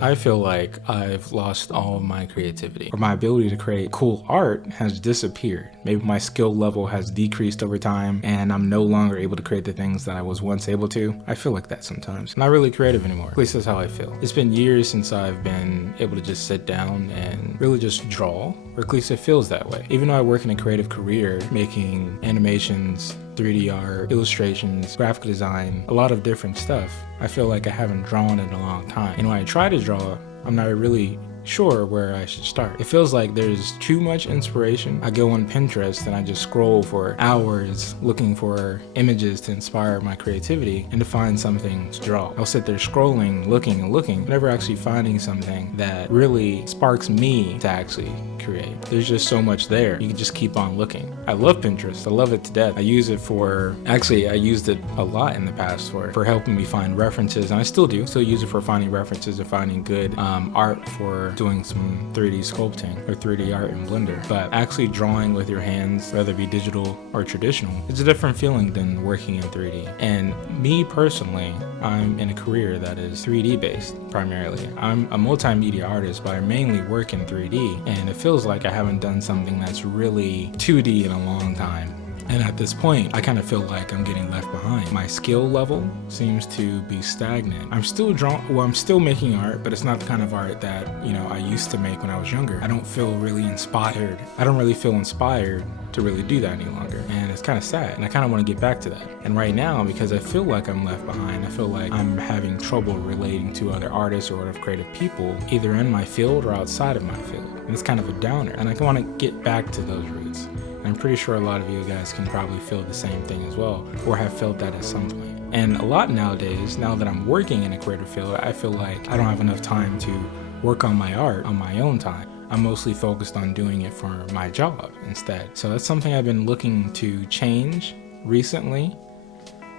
I feel like I've lost all of my creativity, or my ability to create cool art has disappeared. Maybe my skill level has decreased over time and I'm no longer able to create the things that I was once able to. I feel like that sometimes. I'm not really creative anymore. At least that's how I feel. It's been years since I've been able to just sit down and really just draw, or at least it feels that way. Even though I work in a creative career, making animations, 3D art, illustrations, graphic design, a lot of different stuff, I feel like I haven't drawn in a long time. And when I try to draw, I'm not really sure where I should start. It feels like there's too much inspiration. I go on Pinterest and I just scroll for hours looking for images to inspire my creativity and to find something to draw. I'll sit there scrolling, looking and looking, never actually finding something that really sparks me to actually create. There's just so much there. You can just keep on looking. I love Pinterest. I love it to death. I use it for, actually I used it a lot in the past for helping me find references, and I still do. Still use it for finding references and finding good art for doing some 3D sculpting or 3D art in Blender. But actually drawing with your hands, whether it be digital or traditional, it's a different feeling than working in 3D. And me personally, I'm in a career that is 3D based primarily. I'm a multimedia artist, but I mainly work in 3D, and it feels like I haven't done something that's really 2D in a long time. And at this point, I kind of feel like I'm getting left behind. My skill level seems to be stagnant. I'm still I'm still making art, but it's not the kind of art that, I used to make when I was younger. I don't feel really inspired. I don't really feel inspired to really do that any longer. And it's kind of sad. And I kind of want to get back to that. And right now, because I feel like I'm left behind, I feel like I'm having trouble relating to other artists or other creative people, either in my field or outside of my field. And it's kind of a downer. And I want to get back to those roots. And I'm pretty sure a lot of you guys can probably feel the same thing as well, or have felt that at some point. And a lot nowadays, now that I'm working in a creative field, I feel like I don't have enough time to work on my art on my own time. I'm mostly focused on doing it for my job instead. So that's something I've been looking to change recently,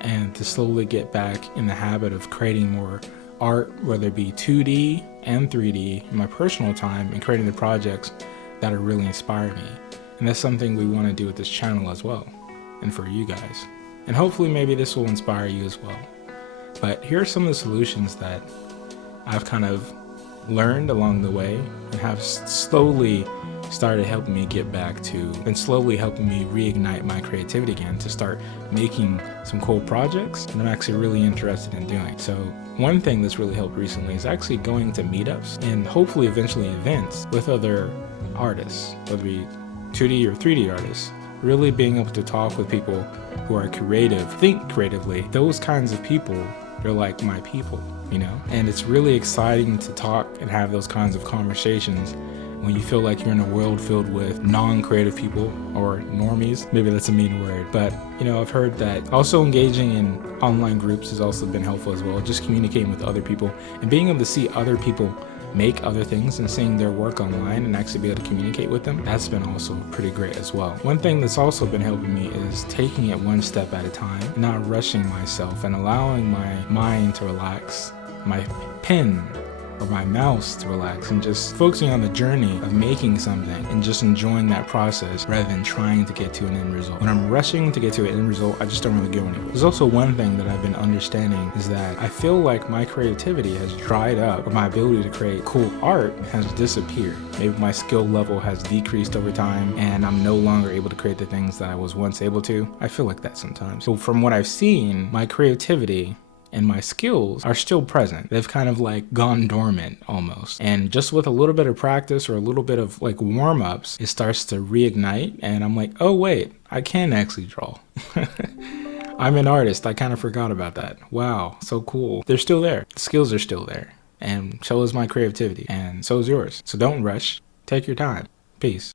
and to slowly get back in the habit of creating more art, whether it be 2D and 3D, in my personal time, and creating the projects that really inspire me. And that's something we want to do with this channel as well, and for you guys. And hopefully maybe this will inspire you as well. But here are some of the solutions that I've kind of learned along the way and have slowly started helping me get back to, and slowly helping me reignite my creativity again to start making some cool projects that I'm actually really interested in doing. So one thing that's really helped recently is actually going to meetups and hopefully eventually events with other artists, whether it be 2D or 3D artists, really being able to talk with people who are creative, think creatively. Those kinds of people, they're like my people, And it's really exciting to talk and have those kinds of conversations when you feel like you're in a world filled with non-creative people or normies. Maybe that's a mean word, but I've heard that also engaging in online groups has also been helpful as well. Just communicating with other people and being able to see other people make other things and seeing their work online and actually be able to communicate with them, that's been also pretty great as well. One thing that's also been helping me is taking it one step at a time, not rushing myself, and allowing my mind to relax, my pen or my mouse to relax, and just focusing on the journey of making something and just enjoying that process rather than trying to get to an end result. When I'm rushing to get to an end result, I just don't really go anywhere. There's also one thing that I've been understanding is that I feel like my creativity has dried up, or my ability to create cool art has disappeared. Maybe my skill level has decreased over time and I'm no longer able to create the things that I was once able to. I feel like that sometimes. So from what I've seen, my creativity and my skills are still present. They've kind of like gone dormant almost. And just with a little bit of practice or a little bit of like warm-ups, it starts to reignite, and I'm like, oh wait, I can actually draw. I'm an artist. I kind of forgot about that. Wow, so cool. They're still there. The skills are still there. And so is my creativity, and so is yours. So don't rush. Take your time. Peace.